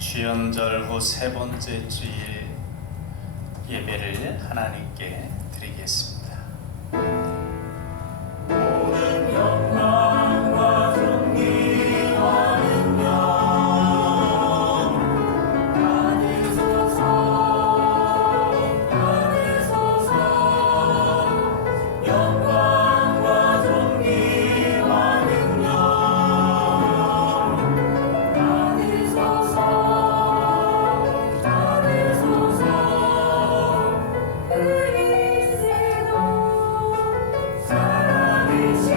주연절 후 세 번째 주일 예배를 하나님께 드리겠습니다. 모든 영광과 존귀와 능력 받으소서 받으소서. 영광과 존귀와 능력 받으소서 받으소서. 그리스도 살아계신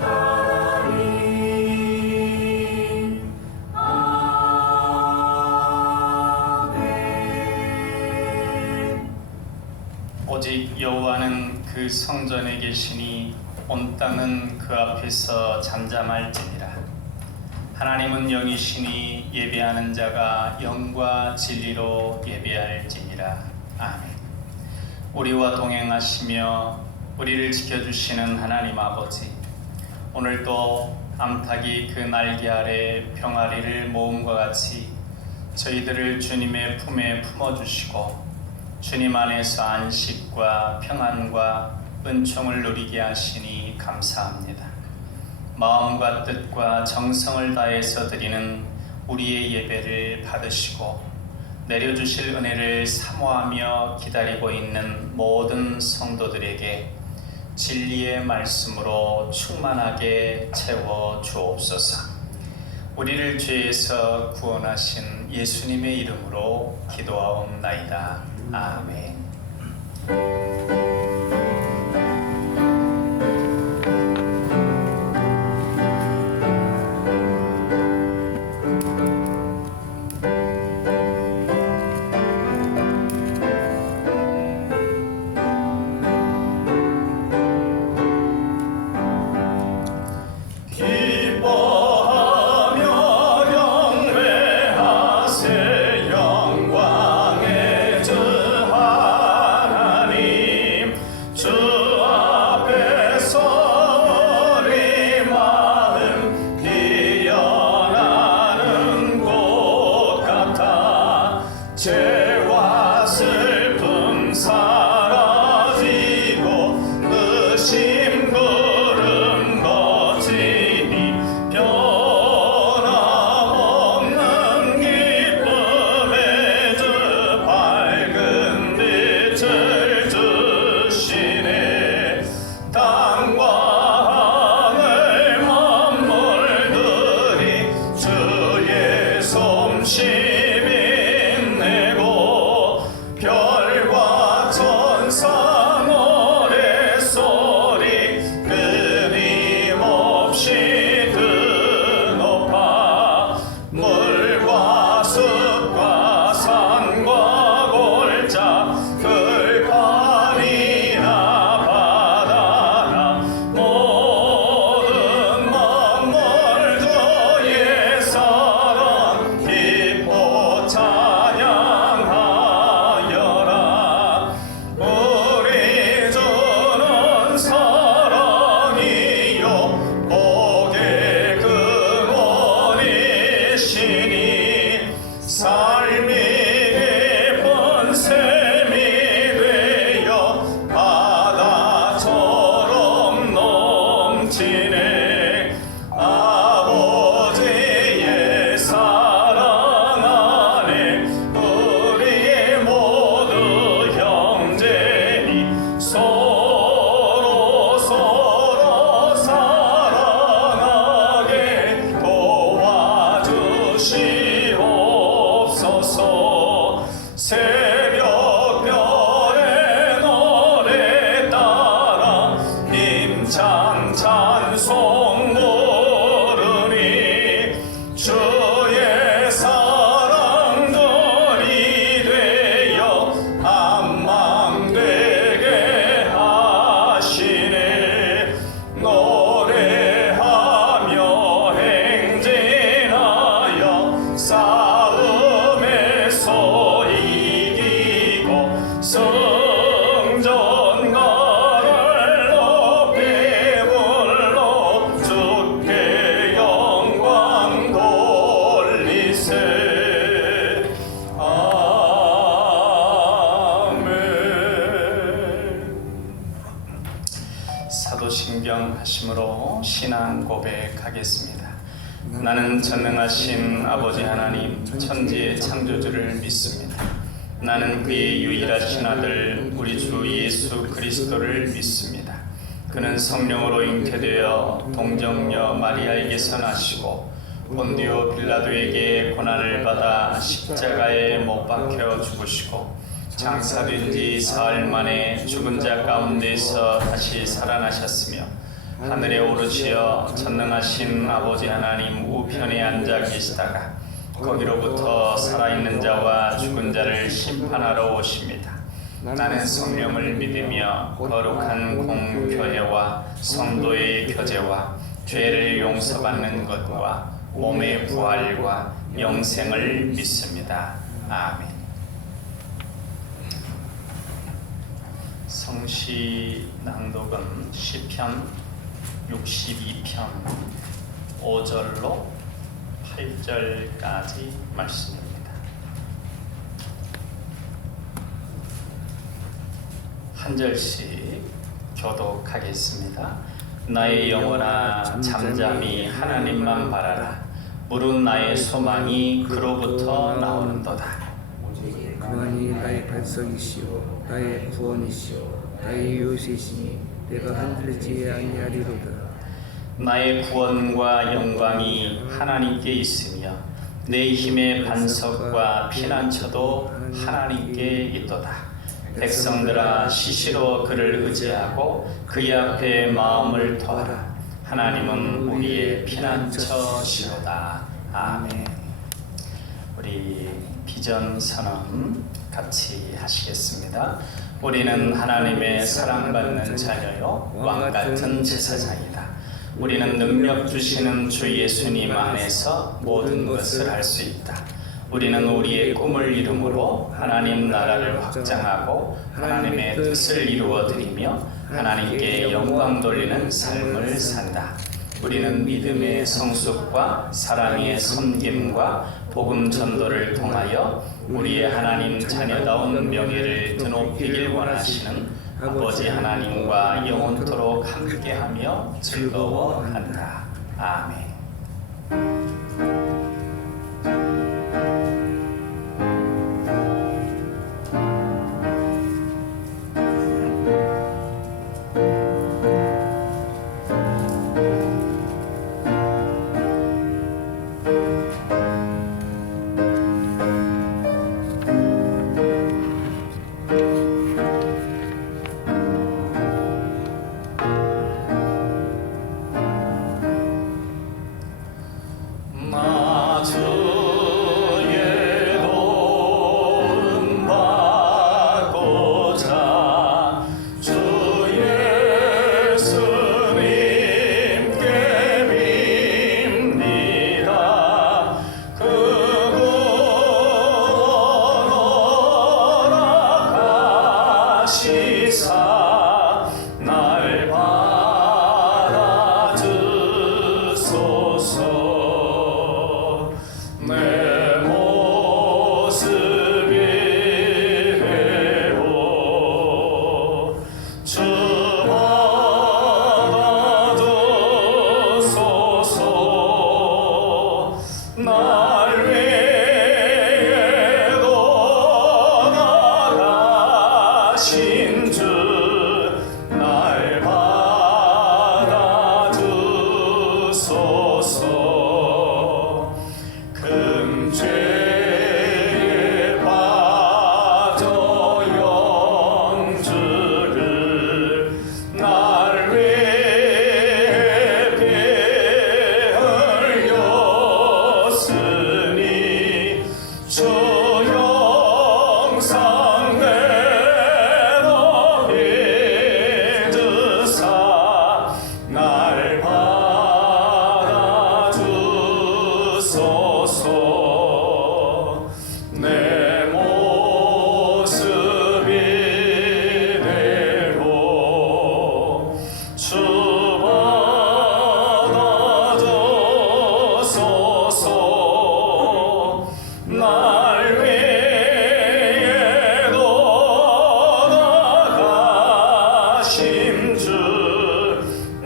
하나님 아멘. 오직 여호와는 그 성전에 계시니 온 땅은 그 앞에서 잠잠할지니라. 하나님은 영이시니 예배하는 자가 영과 진리로 예배할지니라. 아멘. 우리와 동행하시며 우리를 지켜주시는 하나님 아버지, 오늘도 암탉이 그 날개 아래 병아리를 모음과 같이 저희들을 주님의 품에 품어주시고 주님 안에서 안식과 평안과 은총을 누리게 하시니 감사합니다. 마음과 뜻과 정성을 다해서 드리는 우리의 예배를 받으시고 내려주실 은혜를 사모하며 기다리고 있는 모든 성도들에게 진리의 말씀으로 충만하게 채워 주옵소서. 우리를 죄에서 구원하신 예수님의 이름으로 기도하옵나이다. 아멘. 죄와 슬픔 사라지고 의심 구름 거치니 변함없는 기쁨의 주 밝은 빛을 주시네. 땅과 하늘 만물들이 주의 솜씨 별과 천사 노랫소리 끊임없이 드높아. 물과 숲과 산과 골짜 들판이나 바다나 모든 만물 주의 사랑 기뻐 찬양하라. 우리 주는 사랑이요 복의 근원이시니 삶이 깊은 샘이 되어 바다처럼 넘치네. 아버지의 사랑 안에 우리 모두 형제니 서로 사랑하게 도와주시옵소서. 새벽별의 노래 따라 힘찬 찬송 부르니 주의 사랑들이 되어 한망되게 하시네. 노래하며 행진하여 합심으로 신앙 고백하겠습니다. 나는 전능하신 아버지 하나님 천지의 창조주를 믿습니다. 나는 그의 유일하신 아들 우리 주 예수 그리스도를 믿습니다. 그는 성령으로 잉태되어 동정녀 마리아에게서 나시고 본디오 빌라도에게 고난을 받아 십자가에 못 박혀 죽으시고 장사된 지 사흘 만에 죽은 자 가운데서 다시 살아나셨으며 하늘에 오르시어 전능하신 아버지 하나님 우편에 앉아 계시다가 거기로부터 살아있는 자와 죽은 자를 심판하러 오십니다. 나는 성령을 믿으며 거룩한 공교회와 성도의 교제와 죄를 용서받는 것과 몸의 부활과 영생을 믿습니다. 아멘. 성시 낭독은 시편 62편 5절로 8절까지 말씀입니다. 한 절씩 교독하겠습니다. 나의 영혼아 잠잠히 하나님만 바라라. 물은 나의 소망이 그로부터 나오는도다. 그만이 나의 반석이시오 나의 구원이시오 나의 요새시니 내가 흔들리지 아니하리로다. 나의 구원과 영광이 하나님께 있으며 내 힘의 반석과 피난처도 하나님께 있도다. 백성들아 시시로 그를 의지하고 그의 앞에 마음을 터하라. 하나님은 우리의 피난처시로다. 아멘. 우리 비전 선언 같이 하시겠습니다. 우리는 하나님의 사랑받는 자녀요 왕같은 제사장이다. 우리는 능력 주시는 주 예수님 안에서 모든 것을 할 수 있다. 우리는 우리의 꿈을 이룸으로 하나님 나라를 확장하고 하나님의 뜻을 이루어드리며 하나님께 영광 돌리는 삶을 산다. 우리는 믿음의 성숙과 사랑의 섬김과 복음 전도를 통하여 우리의 하나님 자녀다운 명예를 드높이길 원하시는 아버지 하나님과 영원토록 함께하며 즐거워한다. 아멘.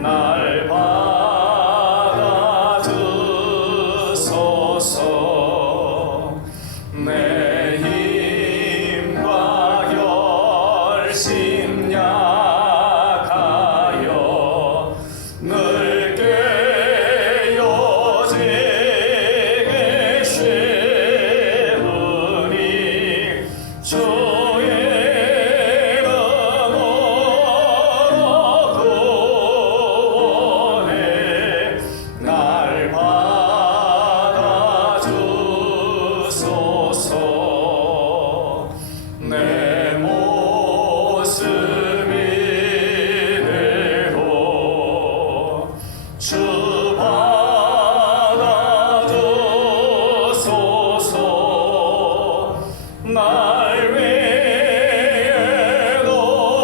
날 주소서. 내 힘과 결심 약하여 늘 깨어지기 쉬우니 주의 이름으로 구원해 날 받아주소서. 내 모습 이대로 주 받아주소서. 날 위해 돌아가신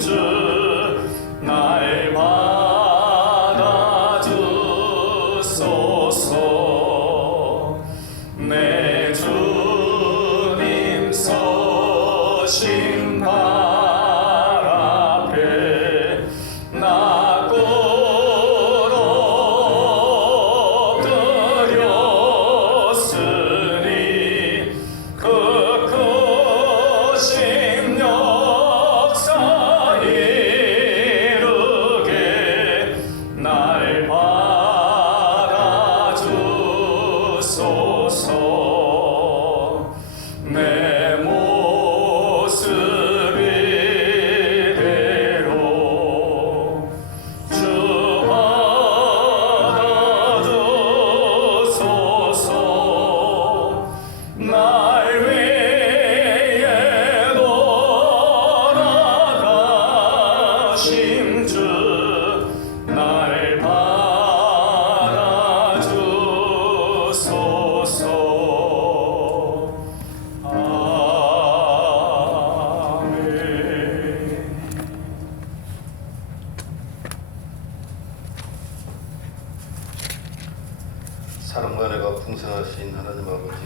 주 날 받아주소서. 내 주님 서신 발 앞에 나 엎드렸으니 그 크신 역사 이루게 날 받아주소서. 내 모습 이대로 주 받아주소서. 날 위해 돌아가신 주 날 받아주소서. 아멘. 사랑과 은혜가 풍성하신 하나님 아버지,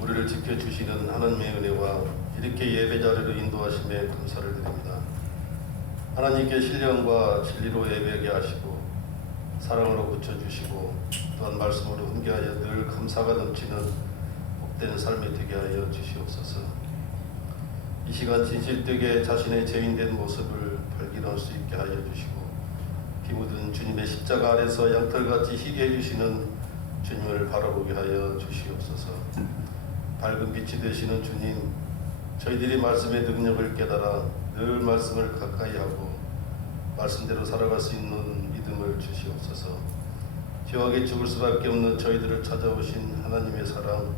우리를 지켜주시는 하나님의 은혜와 이렇게 예배 자리로 인도하심에 감사를 드립니다. 하나님께 신령과 진리로 예배하게 하시고 사랑으로 고쳐주시고 또한 말씀으로 훈계하여 늘 감사가 넘치는 복된 삶이 되게 하여 주시옵소서. 이 시간 진실되게 자신의 죄인된 모습을 발견할 수 있게 하여 주시고 피 묻은 주님의 십자가 아래서 양털같이 희게 해주시는 주님을 바라보게 하여 주시옵소서. 밝은 빛이 되시는 주님, 저희들이 말씀의 능력을 깨달아 늘 말씀을 가까이 하고 말씀대로 살아갈 수 있는 믿음을 주시옵소서. 죄악에 죽을 수밖에 없는 저희들을 찾아오신 하나님의 사랑,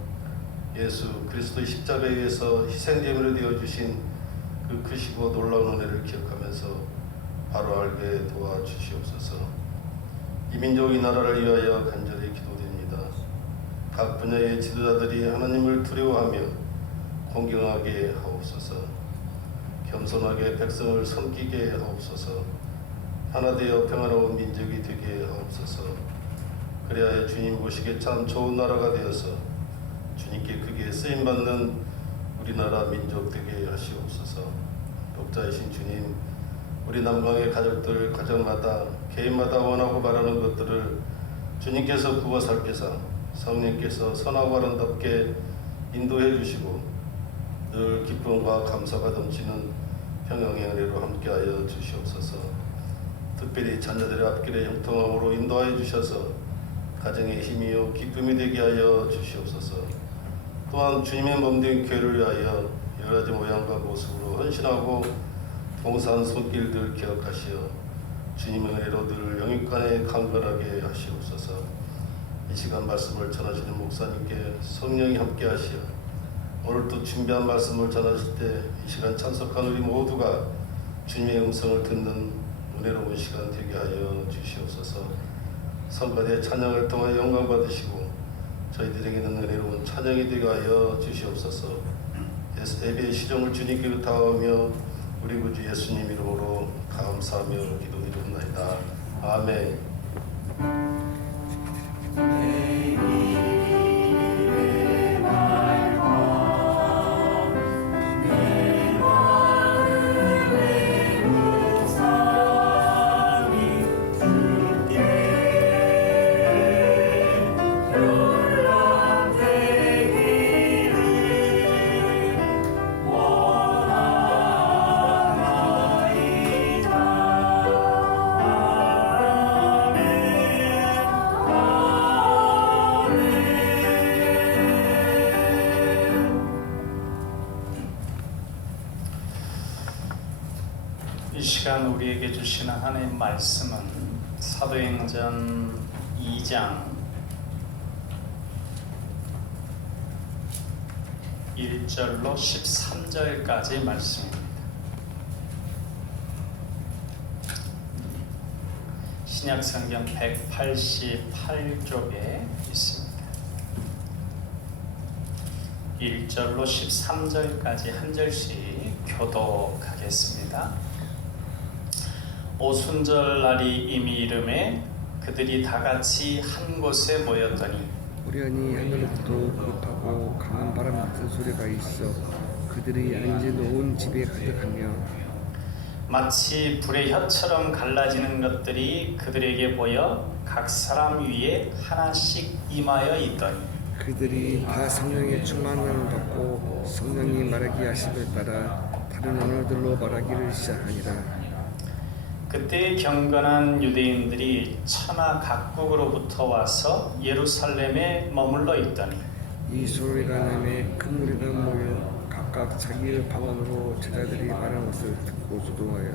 예수 그리스도의 십자가에 의해서 희생제물이 되어주신 그 크시고 놀라운 은혜를 기억하면서 바로 알게 도와주시옵소서. 이 민족 이 나라를 위하여 간절히 기도드립니다. 각 분야의 지도자들이 하나님을 두려워하며 공경하게 하옵소서. 겸손하게 백성을 섬기게 하옵소서. 하나 되어 평화로운 민족이 되게 하옵소서. 그래야 주님 보시기에 참 좋은 나라가 되어서 주님께 크게 쓰임받는 우리나라 민족 되게 하시옵소서. 독자이신 주님, 우리 남방의 가족들 가정마다 개인마다 원하고 바라는 것들을 주님께서 구워 살피사 성령께서 선하고 아름답게 인도해 주시고 늘 기쁨과 감사가 넘치는 평강의 은혜로 함께하여 주시옵소서. 특별히 자녀들의 앞길에 형통함으로 인도하여 주셔서 가정의 힘이요 기쁨이 되게 하여 주시옵소서. 또한 주님의 몸된 교회를 위하여 여러 가지 모양과 모습으로 헌신하고 봉사한 손길들 기억하시어 주님의 은혜로 늘 영육간에 강건하게 하시옵소서. 이 시간 말씀을 전하시는 목사님께 성령이 함께 하시어 오늘 또 준비한 말씀을 전하실 때 이 시간 참석한 우리 모두가 주님의 음성을 듣는 은혜로운 시간 되게 하여 주시옵소서. 성가대 찬양을 통하여 영광 받으시고 저희들에게는 은혜로운 찬양이 되게 하여 주시옵소서. 예배의 시종을 주님께 의탁하며 우리 구주 예수님 이름으로 감사하며 기도드리옵나이다. 아멘. 주께 시간 우리에게 주시는 하나님의 말씀은 사도행전 2장 1절로 13절까지 말씀입니다. 신약성경 188쪽에 있습니다. 1절로 13절까지 한 절씩 교독하겠습니다. 오순절 날이 이미 이름에 그들이 다 같이 한 곳에 모였더니 우연히 하늘로부터 불타고 강한 바람 같은 소리가 있어 그들이 앉아놓은 집에 가득하며 마치 불의 혀처럼 갈라지는 것들이 그들에게 보여 각 사람 위에 하나씩 임하여 있더니 그들이 다 성령의 충만함을 받고 성령이 말하기 하심을 따라 다른 언어들로 말하기를 시작하니라. 그때 경건한 유대인들이 천하 각국으로부터 와서 예루살렘에 머물러 있더니 이 소리가 나매 큰 무리가 모여 각각 자기의 방언으로 제자들이 말하는 것을 듣고 조동하여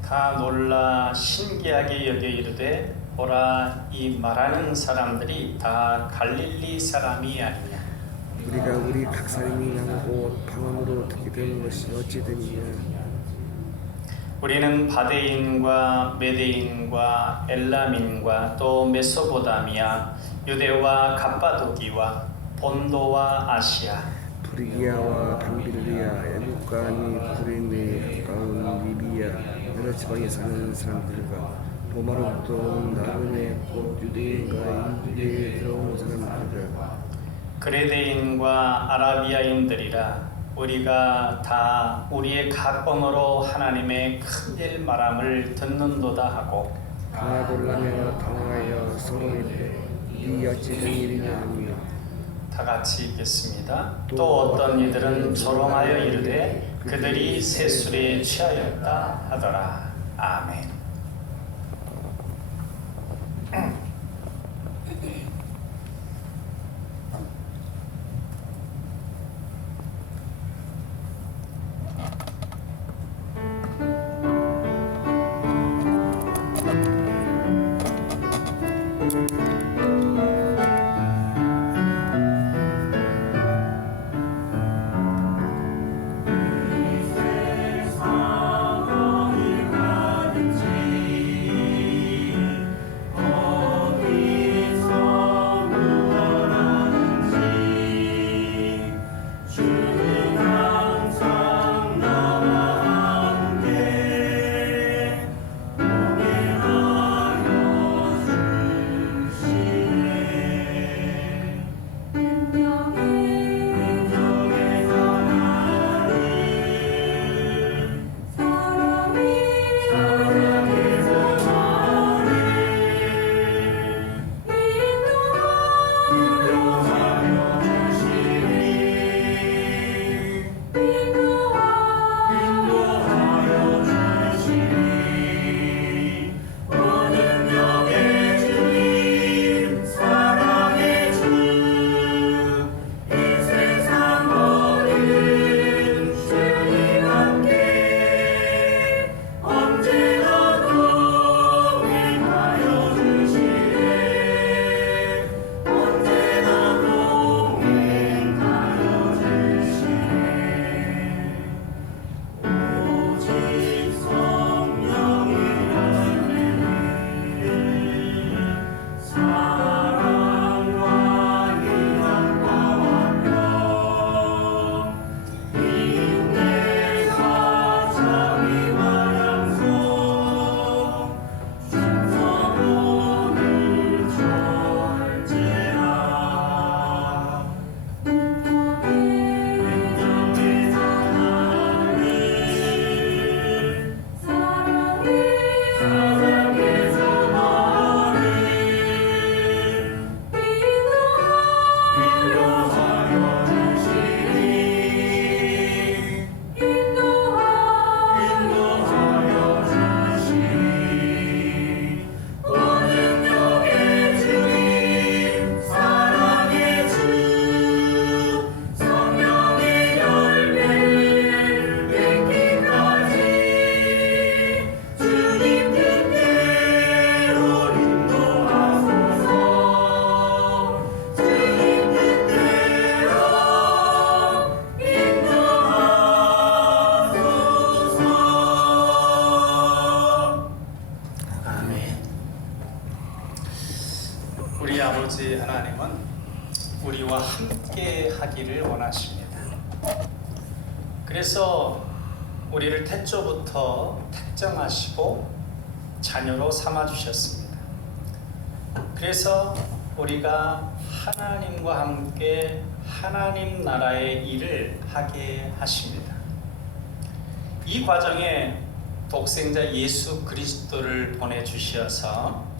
다 놀라 신기하게 여겨 이르되 보라 이 말하는 사람들이 다 갈릴리 사람이 아니냐. 우리가 우리 각 사람이 나누고 방언으로 듣게 되는 것이 어찌 되느냐. 우리는 바데인과 메데인과 엘람인과 또 메소포타미아 유대와 갑바도기와 본도와 아시아 프리기아와 밤빌리아 애국과 아니 구레네 가까운 리비아 여러 지방에 사는 사람들과 로마로부터 온 나그네 곧 유대인과 인도에 들어온 사람들과 그레데인과 아라비아인들이라 우리가 다 우리의 각 언어로 하나님의 큰 일 말함을 듣는도다 하고 다 놀라며 당황하여 성령이 이 어찌 된 일이냐 하며 다 같이 읽겠습니다. 또 어떤 이들은 조롱하여 이르되 그들이 세술에 취하였다 하더라. 아멘. 우리 아버지 하나님은 우리와 함께 하기를 원하십니다. 그래서 우리를 태초부터 택정하시고 자녀로 삼아주셨습니다. 그래서 우리가 하나님과 함께 하나님 나라의 일을 하게 하십니다. 이 과정에 독생자 예수 그리스도를 보내주셔서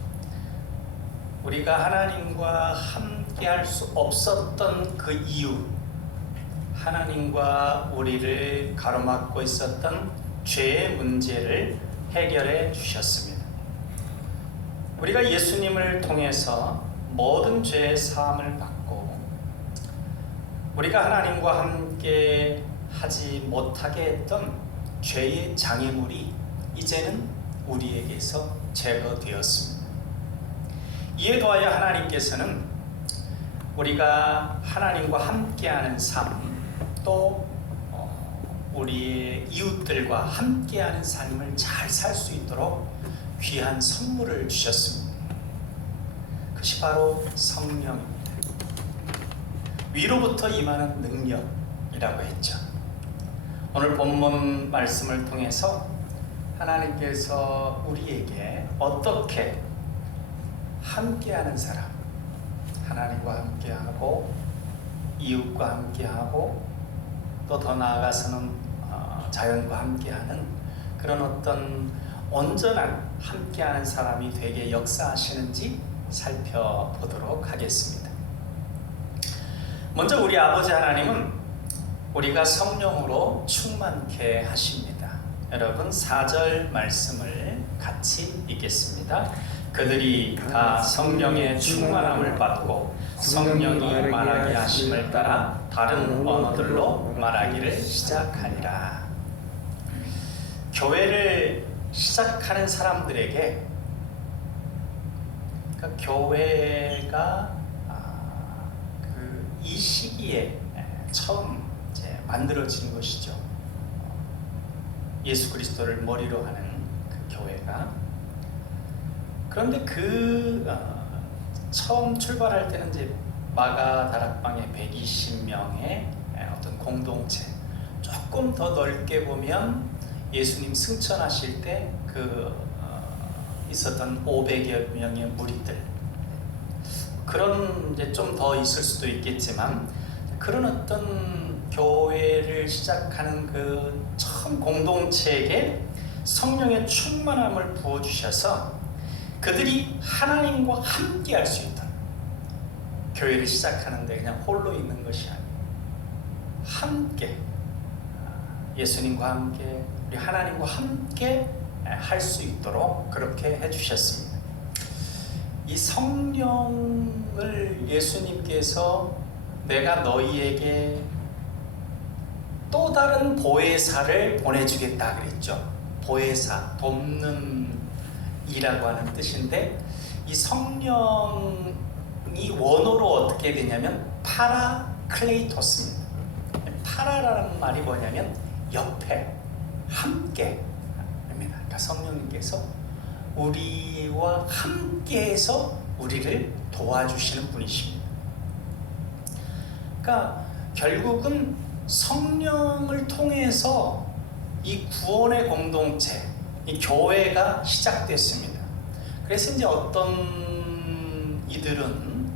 우리가 하나님과 함께 할 수 없었던 그 이유, 하나님과 우리를 가로막고 있었던 죄의 문제를 해결해 주셨습니다. 우리가 예수님을 통해서 모든 죄의 사함을 받고 우리가 하나님과 함께 하지 못하게 했던 죄의 장애물이 이제는 우리에게서 제거되었습니다. 이에 더하여 하나님께서는 우리가 하나님과 함께하는 삶, 또 우리의 이웃들과 함께하는 삶을 잘 살 수 있도록 귀한 선물을 주셨습니다. 그것이 바로 성령입니다. 위로부터 임하는 능력이라고 했죠. 오늘 본문 말씀을 통해서 하나님께서 우리에게 어떻게 함께하는 사람, 하나님과 함께하고 이웃과 함께하고 또 더 나아가서는 자연과 함께하는 그런 어떤 온전한 함께하는 사람이 되게 역사하시는지 살펴보도록 하겠습니다. 먼저 우리 아버지 하나님은 우리가 성령으로 충만케 하십니다. 여러분 4절 말씀을 같이 읽겠습니다. 그들이 다 성령의 충만함을 받고 성령이 말하게 하심을 따라 다른 언어들로 말하기를 시작하니라. 교회를 시작하는 사람들에게, 그러니까 교회가 이 시기에 처음 이제 만들어진 것이죠. 예수 그리스도를 머리로 하는 그 교회가. 그런데 처음 출발할 때는 이제 마가 다락방의 120명의 어떤 공동체, 조금 더 넓게 보면 예수님 승천하실 때 있었던 500여 명의 무리들, 그런 이제 좀 더 있을 수도 있겠지만 그런 어떤 교회를 시작하는 그 처음 공동체에게 성령의 충만함을 부어주셔서 그들이 하나님과 함께 할 수 있다. 교회를 시작하는데 그냥 홀로 있는 것이 아니고 함께, 예수님과 함께, 우리 하나님과 함께 할 수 있도록 그렇게 해주셨습니다. 이 성령을 예수님께서 내가 너희에게 또 다른 보혜사를 보내주겠다 그랬죠. 보혜사, 돕는 이라고 하는 뜻인데, 이 성령이 원어로 어떻게 되냐면 파라클레이토스입니다. 파라라는 말이 뭐냐면 옆에, 함께 입니다. 그러니까 성령님께서 우리와 함께해서 우리를 도와주시는 분이십니다. 그러니까 결국은 성령을 통해서 이 구원의 공동체, 이 교회가 시작됐습니다. 그래서 이제 어떤 이들은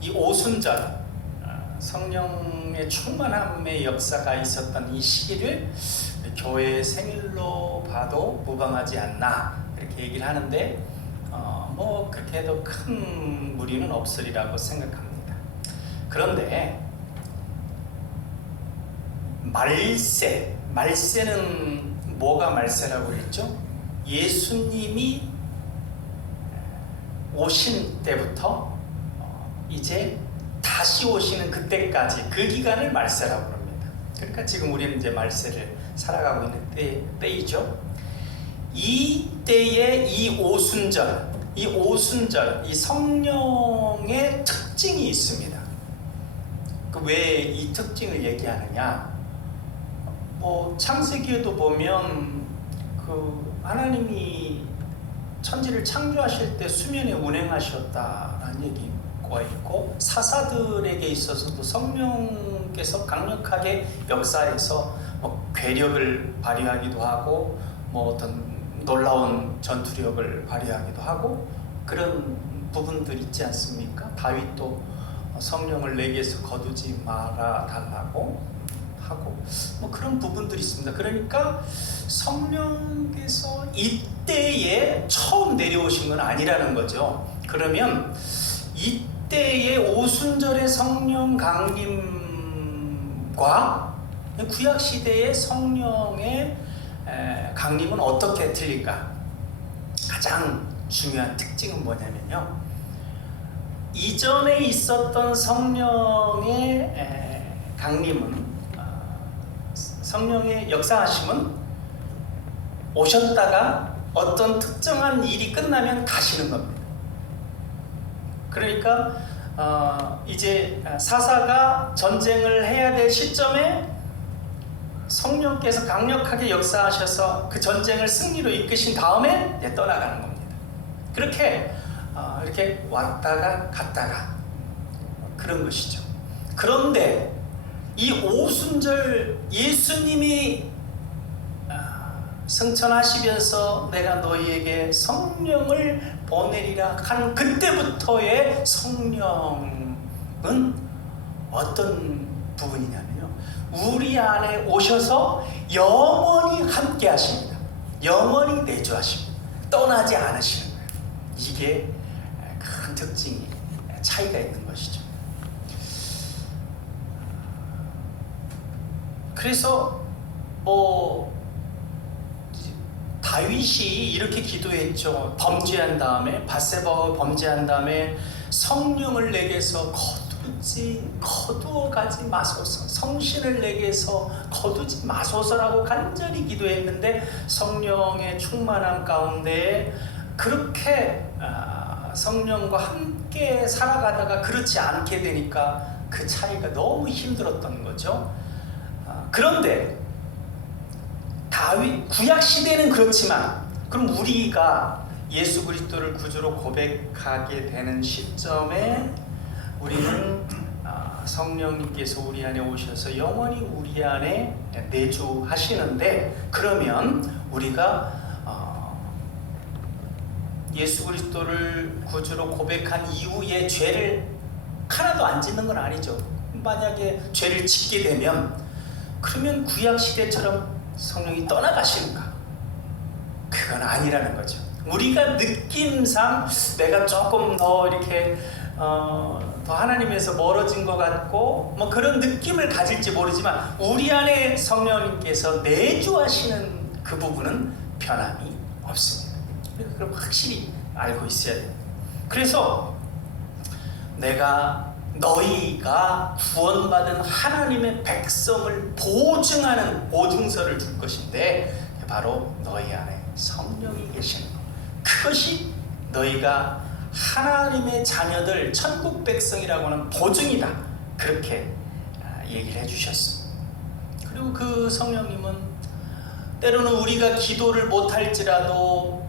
이 오순절, 성령의 충만함의 역사가 있었던 이 시기를 교회의 생일로 봐도 무방하지 않나 이렇게 얘기를 하는데, 뭐 그렇게 해도 큰 무리는 없으리라고 생각합니다. 그런데 말세는 뭐가 말세라고 그랬죠? 예수님이 오신 때부터 이제 다시 오시는 그때까지 그 기간을 말세라고 합니다. 그러니까 지금 우리는 이제 말세를 살아가고 있는 때이죠. 이 때에 이 오순절, 이 성령의 특징이 있습니다. 왜 이 특징을 얘기하느냐? 창세기에도 보면 하나님이 천지를 창조하실 때 수면에 운행하셨다라는 얘기가 있고, 사사들에게 있어서도 성령께서 강력하게 역사에서 뭐 괴력을 발휘하기도 하고 뭐 어떤 놀라운 전투력을 발휘하기도 하고 그런 부분들 있지 않습니까? 다윗도 성령을 내게서 거두지 말아 달라고 하고 뭐 그런 부분들이 있습니다. 그러니까 성령께서 이때에 처음 내려오신 건 아니라는 거죠. 그러면 이때의 오순절의 성령 강림과 구약 시대의 성령의 강림은 어떻게 틀릴까? 가장 중요한 특징은 뭐냐면요, 이전에 있었던 성령의 강림은, 성령의 역사하심은 오셨다가 어떤 특정한 일이 끝나면 가시는 겁니다. 그러니까 이제 사사가 전쟁을 해야 될 시점에 성령께서 강력하게 역사하셔서 그 전쟁을 승리로 이끄신 다음에 떠나가는 겁니다. 그렇게 이렇게 왔다가 갔다가 그런 것이죠. 그런데 이 오순절 예수님이 승천하시면서 내가 너희에게 성령을 보내리라 한 그때부터의 성령은 어떤 부분이냐면요, 우리 안에 오셔서 영원히 함께 하십니다. 영원히 내주하십니다. 떠나지 않으시는 거예요. 이게 큰 특징이, 차이가 있는 것이죠. 그래서 다윗이 이렇게 기도했죠. 범죄한 다음에, 밧세바와 범죄한 다음에 성령을 내게서 거두어가지 마소서, 성신을 내게서 거두지 마소서라고 간절히 기도했는데, 성령의 충만함 가운데 그렇게 성령과 함께 살아가다가 그렇지 않게 되니까 그 차이가 너무 힘들었던 거죠. 그런데 다윗 구약 시대는 그렇지만, 그럼 우리가 예수 그리스도를 구주로 고백하게 되는 시점에 우리는 성령님께서 우리 안에 오셔서 영원히 우리 안에 내주하시는데, 그러면 우리가 예수 그리스도를 구주로 고백한 이후에 죄를 하나도 안 짓는 건 아니죠. 만약에 죄를 짓게 되면, 그러면 구약 시대처럼 성령이 떠나가시는가? 그건 아니라는 거죠. 우리가 느낌상 내가 조금 더 이렇게 더 하나님에서 멀어진 것 같고 뭐 그런 느낌을 가질지 모르지만, 우리 안에 성령님께서 내주하시는 그 부분은 변함이 없습니다. 그럼 확실히 알고 있어야 돼요. 그래서 너희가 구원받은 하나님의 백성을 보증하는 보증서를 줄 것인데, 바로 너희 안에 성령이 계시는 것, 그것이 너희가 하나님의 자녀들, 천국 백성이라고 하는 보증이다, 그렇게 얘기를 해주셨습니다. 그리고 그 성령님은 때로는 우리가 기도를 못할지라도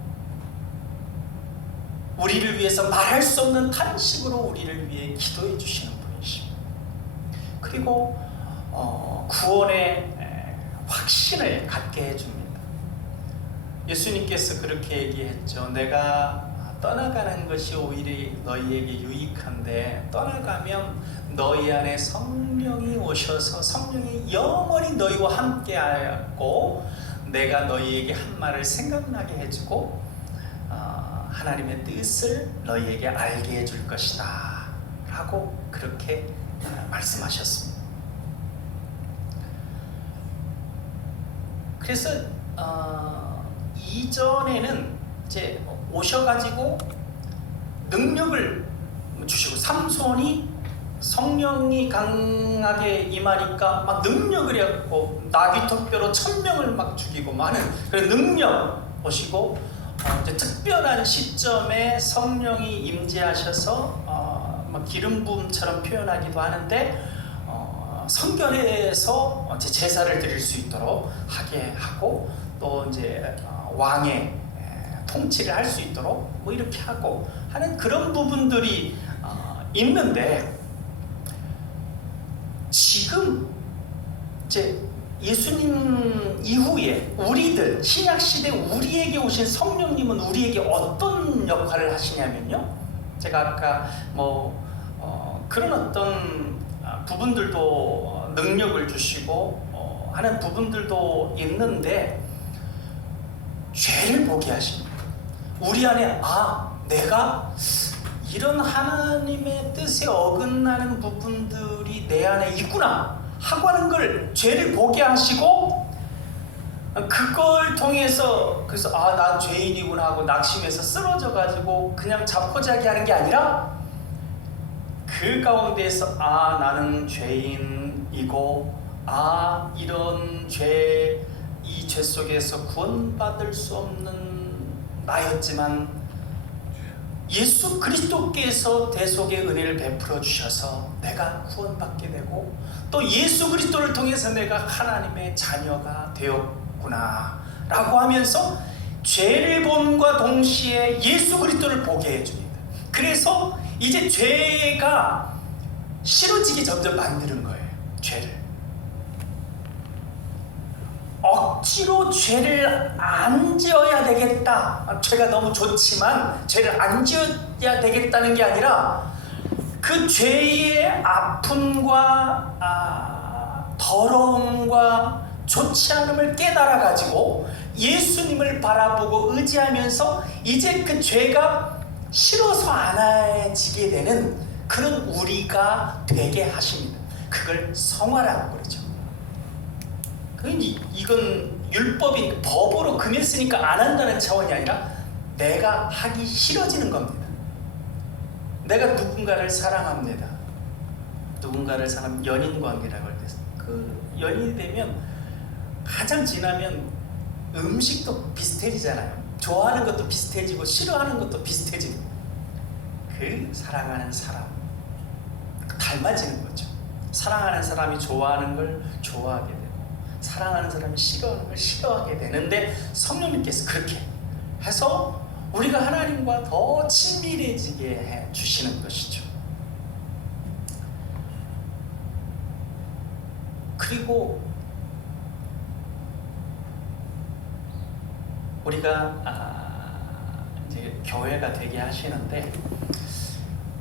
우리를 위해서 말할 수 없는 탄식으로 우리를 위해 기도해 주시는 분이십니다. 그리고 구원의 확신을 갖게 해줍니다. 예수님께서 그렇게 얘기했죠. 내가 떠나가는 것이 오히려 너희에게 유익한데, 떠나가면 너희 안에 성령이 오셔서 성령이 영원히 너희와 함께 하였고, 내가 너희에게 한 말을 생각나게 해주고 하나님의 뜻을 너희에게 알게 해줄 것이다 라고 그렇게 말씀하셨습니다. 그래서 이전에는 이제 오셔가지고 능력을 주시고, 삼손이 성령이 강하게 임하니까 막 능력을 해갖고 나귀토뼈로 1000명을 막 죽이고 많은 그런 능력 오시고, 이제 특별한 시점에 성령이 임재하셔서 막 기름 부음처럼 표현하기도 하는데, 성결해서 제사를 드릴 수 있도록 하게 하고, 또 이제 왕의 통치를 할 수 있도록 뭐 이렇게 하고 하는 그런 부분들이 있는데, 지금 이제 예수님 이후에 우리들, 신약시대 우리에게 오신 성령님은 우리에게 어떤 역할을 하시냐면요, 제가 아까 그런 어떤 부분들도 능력을 주시고 하는 부분들도 있는데, 죄를 보게 하십니다. 우리 안에 내가 이런 하나님의 뜻에 어긋나는 부분들이 내 안에 있구나 하고 하는 걸 죄를 보게 하시고, 그걸 통해서 그래서 나 죄인이구나 하고 낙심해서 쓰러져 가지고 그냥 자포자기 하는 게 아니라, 그 가운데에서 나는 죄인이고 이런 이 죄 속에서 구원받을 수 없는 나였지만 예수 그리스도께서 대속의 은혜를 베풀어 주셔서 내가 구원받게 되고, 또 예수 그리스도를 통해서 내가 하나님의 자녀가 되었구나 라고 하면서 죄를 본과 동시에 예수 그리스도를 보게 해줍니다. 그래서 이제 죄가 싫어지게 점점 만드는 거예요. 죄를 억지로 죄를 안 지어야 되겠다, 죄가 너무 좋지만 죄를 안 지어야 되겠다는 게 아니라, 그 죄의 아픔과 더러움과 좋지 않음을 깨달아 가지고 예수님을 바라보고 의지하면서 이제 그 죄가 싫어서 안 해지게 되는 그런 우리가 되게 하십니다. 그걸 성화라고 그러죠. 이건 율법이 법으로 금했으니까 안 한다는 차원이 아니라 내가 하기 싫어지는 겁니다. 내가 누군가를 사랑합니다. 누군가를 연인 관계라고 할 때, 그 연인이 되면 가장 지나면 음식도 비슷해지잖아요. 좋아하는 것도 비슷해지고 싫어하는 것도 비슷해지고, 그 사랑하는 사람 닮아지는 거죠. 사랑하는 사람이 좋아하는 걸 좋아하게 되고, 사랑하는 사람이 싫어하는 걸 싫어하게 되는데, 성령님께서 그렇게 해서 우리가 하나님과 더 친밀해지게 해 주시는 것이죠. 그리고 우리가 이제 교회가 되게 하시는데,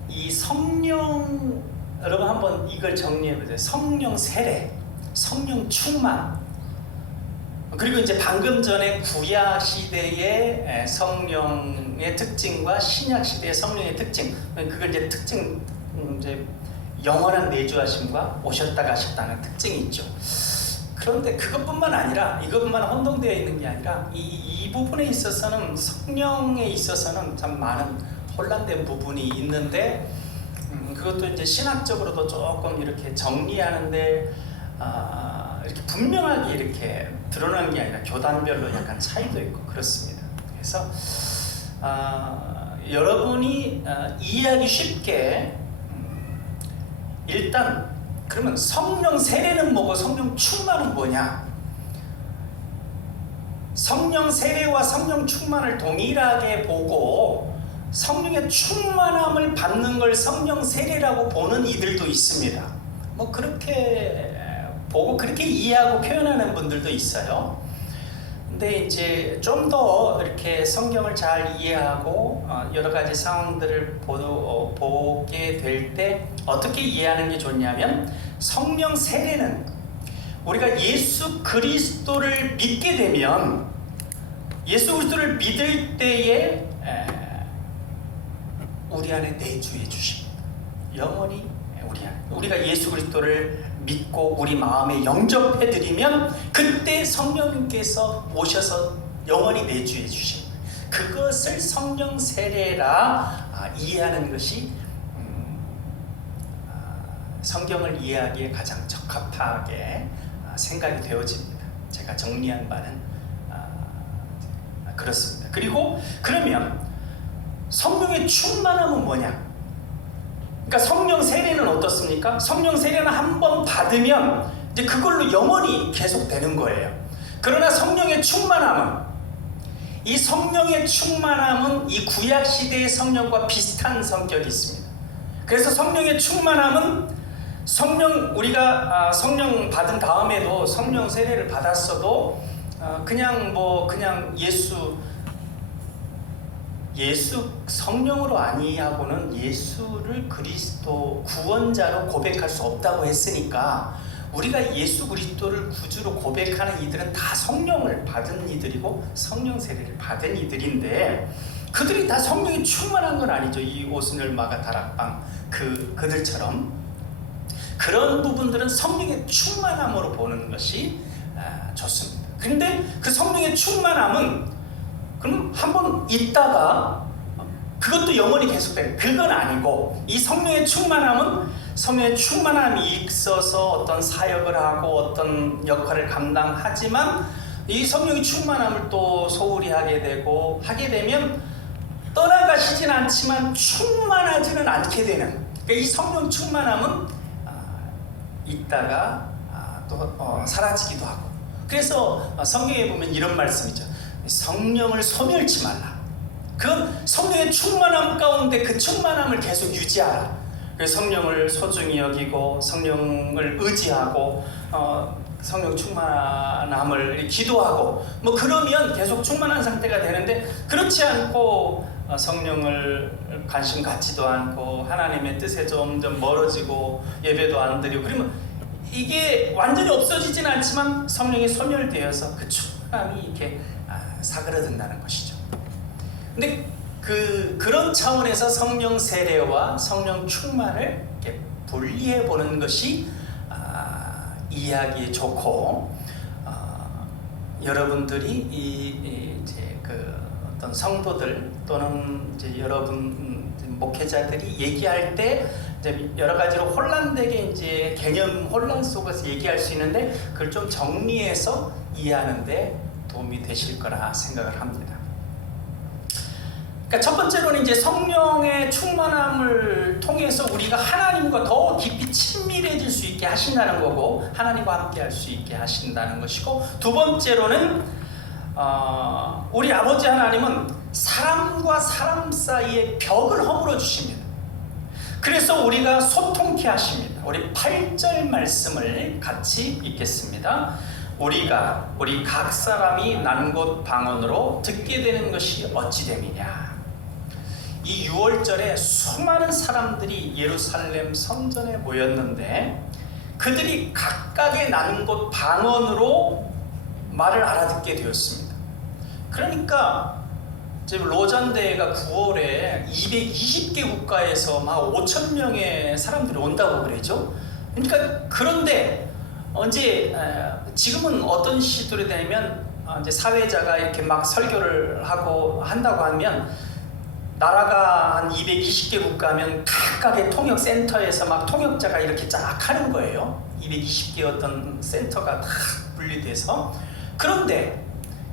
이 성령, 여러분 한번 이걸 정리해 보세요. 성령 세례, 성령 충만, 그리고 이제 방금 전에 구약 시대의 성령의 특징과 신약 시대의 성령의 특징, 그걸 이제 특징, 이제 영원한 내주하심과 오셨다 가셨다는 특징이 있죠. 그런데 그것뿐만 아니라, 이것뿐만 혼동되어 있는 게 아니라, 이 부분에 있어서는, 성령에 있어서는 참 많은 혼란된 부분이 있는데, 그것도 이제 신학적으로도 조금 이렇게 정리하는데 이렇게 분명하게 이렇게 드러나는 게 아니라 교단별로 약간 차이도 있고 그렇습니다. 그래서 여러분이 이해하기 쉽게, 일단 그러면 성령 세례는 뭐고 성령 충만은 뭐냐? 성령 세례와 성령 충만을 동일하게 보고 성령의 충만함을 받는 걸 성령 세례라고 보는 이들도 있습니다. 뭐 그렇게 보고 그렇게 이해하고 표현하는 분들도 있어요. 근데 이제 좀 더 이렇게 성경을 잘 이해하고 여러 가지 상황들을 보게 될 때 어떻게 이해하는 게 좋냐면, 성령 세례는 우리가 예수 그리스도를 믿게 되면, 예수 그리스도를 믿을 때에 우리 안에 내주해 주십니다. 영원히 우리 안에, 우리가 예수 그리스도를 믿고 우리 마음에 영접해 드리면 그때 성령님께서 오셔서 영원히 내주해 주십니다. 그것을 성령 세례라 이해하는 것이 성경을 이해하기에 가장 적합하게 생각이 되어집니다. 제가 정리한 바는 그렇습니다. 그리고 그러면 성령의 충만함은 뭐냐? 그러니까 성령 세례는 어떻습니까? 성령 세례는 한 번 받으면 이제 그걸로 영원히 계속되는 거예요. 그러나 성령의 충만함은 이 성령의 충만함은 이 구약 시대의 성령과 비슷한 성격이 있습니다. 그래서 성령의 충만함은 우리가 성령 받은 다음에도 성령 세례를 받았어도 그냥 예수 성령으로 아니하고는 예수를 그리스도 구원자로 고백할 수 없다고 했으니까 우리가 예수 그리스도를 구주로 고백하는 이들은 다 성령을 받은 이들이고 성령 세례를 받은 이들인데 그들이 다 성령이 충만한 건 아니죠. 이 오순절 마가 다락방 그들처럼 그런 부분들은 성령의 충만함으로 보는 것이 좋습니다. 그런데 그 성령의 충만함은 그럼 한번 있다가 그것도 영원히 계속돼요. 그건 아니고 이 성령의 충만함이 있어서 어떤 사역을 하고 어떤 역할을 감당하지만 이 성령의 충만함을 또 소홀히 하게 되면 떠나가시진 않지만 충만하지는 않게 되는 그러니까 이 성령 충만함은 있다가 또 사라지기도 하고 그래서 성경에 보면 이런 말씀이죠. 성령을 소멸치 말라. 그건 성령의 충만함 가운데 그 충만함을 계속 유지하라. 그래서 성령을 소중히 여기고 성령을 의지하고 성령 충만함을 기도하고 뭐 그러면 계속 충만한 상태가 되는데 그렇지 않고 성령을 관심 갖지도 않고 하나님의 뜻에 점점 멀어지고 예배도 안 드리고 그러면 이게 완전히 없어지진 않지만 성령이 소멸되어서 그 충만함이 이렇게 사그러든다는 것이죠. 근데 그런 차원에서 성령 세례와 성령 충만을 이렇게 분리해 보는 것이 이해하기에 좋고 여러분들이 이제 어떤 성도들 또는 이제 여러분 목회자들이 얘기할 때 이제 여러 가지로 혼란되게 이제 개념 혼란 속에서 얘기할 수 있는데 그걸 좀 정리해서 이해하는데 도움이 되실 거라 생각을 합니다. 그러니까 첫 번째로는 이제 성령의 충만함을 통해서 우리가 하나님과 더 깊이 친밀해질 수 있게 하신다는 거고 하나님과 함께 할 수 있게 하신다는 것이고 두 번째로는 우리 아버지 하나님은 사람과 사람 사이의 벽을 허물어 주십니다. 그래서 우리가 소통케 하십니다. 우리 8절 말씀을 같이 읽겠습니다. 우리 각 사람이 난 곳 방언으로 듣게 되는 것이 어찌 됨이냐. 이 6월절에 수많은 사람들이 예루살렘 성전에 모였는데 그들이 각각의 난 곳 방언으로 말을 알아듣게 되었습니다. 그러니까 지금 로잔대회가 9월에 220개 국가에서 막 5천 명의 사람들이 온다고 그러죠. 그러니까 그런데 언제 지금은 어떤 시들이 되면 이제 사회자가 이렇게 막 설교를 한다고 하면 나라가 한 220개 국가면 각각의 통역센터에서 막 통역자가 이렇게 쫙 하는 거예요. 220개 어떤 센터가 다 분리돼서. 그런데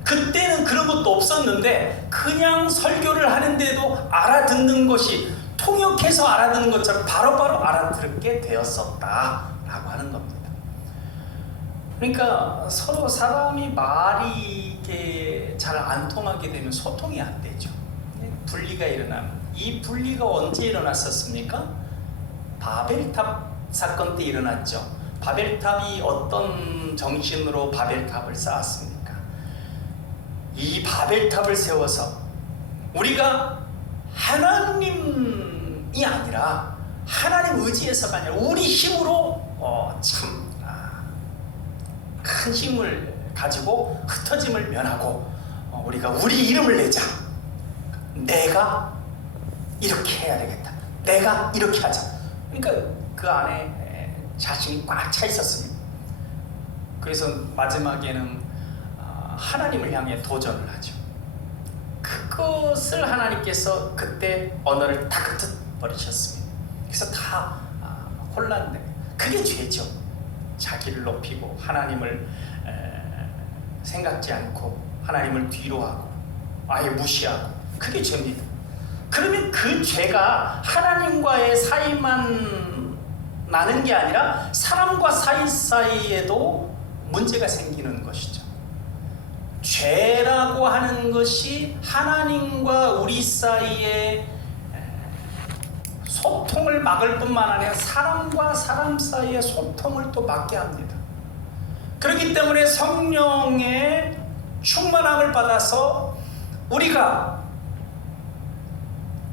그때는 그런 것도 없었는데 그냥 설교를 하는데도 알아듣는 것이 통역해서 알아듣는 것처럼 바로바로 알아듣게 되었었다라고 하는 겁니다. 그러니까 서로 사람이 말이 이게 잘 안 통하게 되면 소통이 안 되죠. 분리가 일어나면 이 분리가 언제 일어났었습니까? 바벨탑 사건 때 일어났죠. 바벨탑이 어떤 정신으로 바벨탑을 쌓았습니까? 이 바벨탑을 세워서 우리가 하나님이 아니라 하나님 의지해서가 아니라 우리 힘으로 큰 힘을 가지고 흩어짐을 면하고 우리가 우리 이름을 내자. 내가 이렇게 해야 되겠다. 내가 이렇게 하자. 그러니까 그 안에 자신이 꽉 차 있었습니다. 그래서 마지막에는 하나님을 향해 도전을 하죠. 그것을 하나님께서 그때 언어를 다 흩어버리셨습니다. 그래서 다 혼란돼. 그게 죄죠. 자기를 높이고 하나님을 생각지 않고 하나님을 뒤로하고 아예 무시하고 그게 죄입니다. 그러면 그 죄가 하나님과의 사이만 나는 게 아니라 사람과 사이에도 문제가 생기는 것이죠. 죄라고 하는 것이 하나님과 우리 사이에 소통을 막을 뿐만 아니라 사람과 사람 사이의 소통을 또 막게 합니다. 그렇기 때문에 성령의 충만함을 받아서 우리가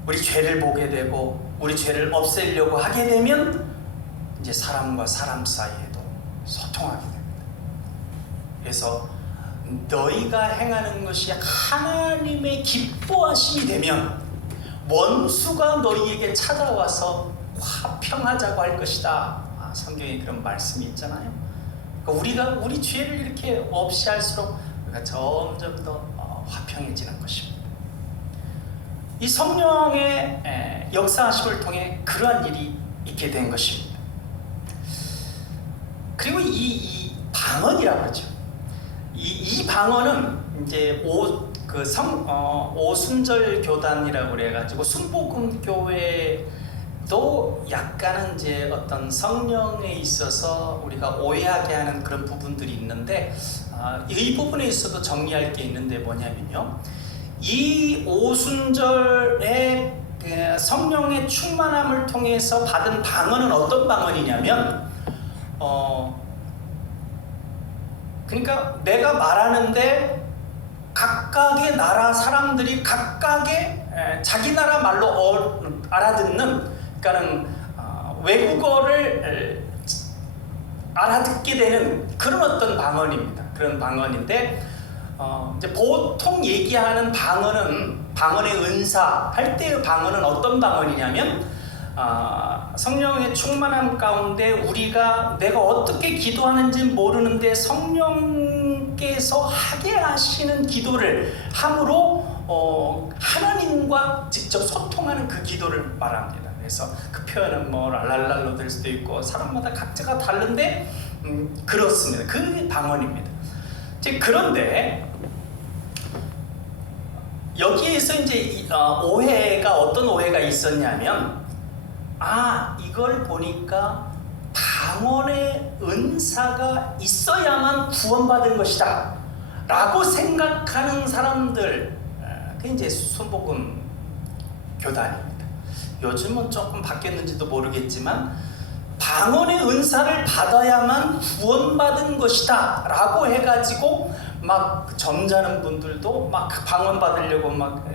우리 죄를 보게 되고 우리 죄를 없애려고 하게 되면 이제 사람과 사람 사이에도 소통하게 됩니다. 그래서 너희가 행하는 것이 하나님의 기뻐하심이 되면 원수가 너희에게 찾아와서 화평하자고 할 것이다. 성경에 그런 말씀이 있잖아요. 그러니까 우리가 우리 죄를 이렇게 없이 할수록 우리가 점점 더 화평해지는 것입니다. 이 성령의 역사하심을 통해 그러한 일이 있게 된 것입니다. 그리고 이 방언이라고 하죠. 이 방언은 이제 오순절 교단이라고 그래가지고 순복음 교회도 약간은 이제 어떤 성령에 있어서 우리가 오해하게 하는 그런 부분들이 있는데 이 부분에 있어도 정리할 게 있는데 뭐냐면요, 이 오순절의 성령의 충만함을 통해서 받은 방언은 어떤 방언이냐면 그러니까 내가 말하는데 각각의 나라 사람들이 각각의 자기 나라 말로 알아듣는, 그러니까는 외국어를 알아듣게 되는 그런 어떤 방언입니다. 그런 방언인데 이제 보통 얘기하는 방언은 방언의 은사 할 때의 방언은 어떤 방언이냐면 성령의 충만함 가운데 내가 어떻게 기도하는지 모르는데 성령께서 하게 하시는 기도를 함으로 하나님과 직접 소통하는 그 기도를 말합니다. 그래서 그 표현은 뭐 랄랄랄로 될 수도 있고 사람마다 각자가 다른데 그렇습니다. 그 방언입니다. 그런데 여기에서 이제 오해가 어떤 오해가 있었냐면 이걸 보니까 방언의 은사가 있어야만 구원받은 것이다 라고 생각하는 사람들, 그게 이제 순복음 교단입니다. 요즘은 조금 바뀌었는지도 모르겠지만 방언의 은사를 받아야만 구원받은 것이다 라고 해가지고 막 점잖은 분들도 막 방언 받으려고 막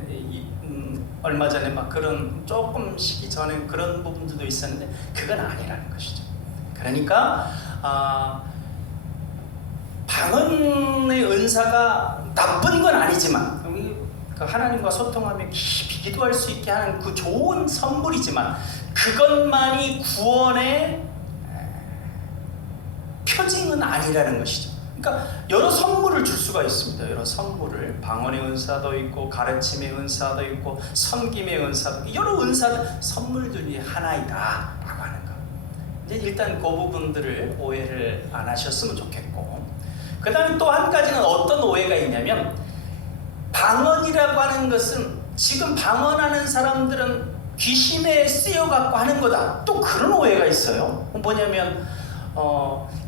얼마 전에 막 그런 조금 시기 전에 그런 부분들도 있었는데 그건 아니라는 것이죠. 그러니까 방언의 은사가 나쁜 건 아니지만 하나님과 소통하며 깊이 기도할 수 있게 하는 그 좋은 선물이지만 그것만이 구원의 표징은 아니라는 것이죠. 그러니까 여러 선물을 줄 수가 있습니다. 여러 선물을, 방언의 은사도 있고 가르침의 은사도 있고 섬김의 은사도 있고 여러 선물들이 하나이다 라고 하는 거. 이제 일단 그 부분들을 오해를 안 하셨으면 좋겠고, 그 다음에 또 한 가지는 어떤 오해가 있냐면 방언이라고 하는 것은 지금 방언하는 사람들은 귀신에 쓰여갖고 하는 거다, 또 그런 오해가 있어요. 뭐냐면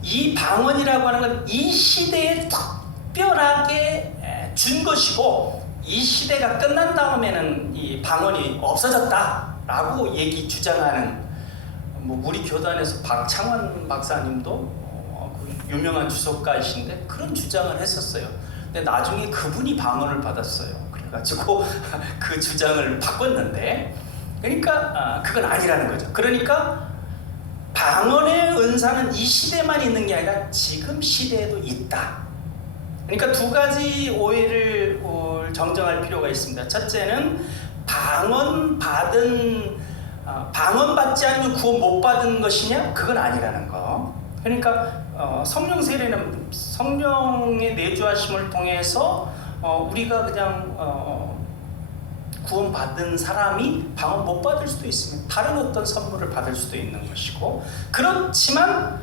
이 방언이라고 하는 건 이 시대에 특별하게 준 것이고 이 시대가 끝난 다음에는 이 방언이 없어졌다라고 주장하는 우리 교단에서 박창원 박사님도 유명한 주석가이신데 그런 주장을 했었어요. 근데 나중에 그분이 방언을 받았어요. 그래가지고 그 주장을 바꿨는데, 그러니까 그건 아니라는 거죠. 그러니까 방언의 은사는 이 시대만 있는 게 아니라 지금 시대에도 있다. 그러니까 두 가지 오해를 정정할 필요가 있습니다. 첫째는 방언 받지 않으면 구원 못 받은 것이냐? 그건 아니라는 거. 그러니까 성령 세례는 성령의 내주하심을 통해서 우리가 그냥 구원받은 사람이 방언 못 받을 수도 있습니다. 다른 어떤 선물을 받을 수도 있는 것이고, 그렇지만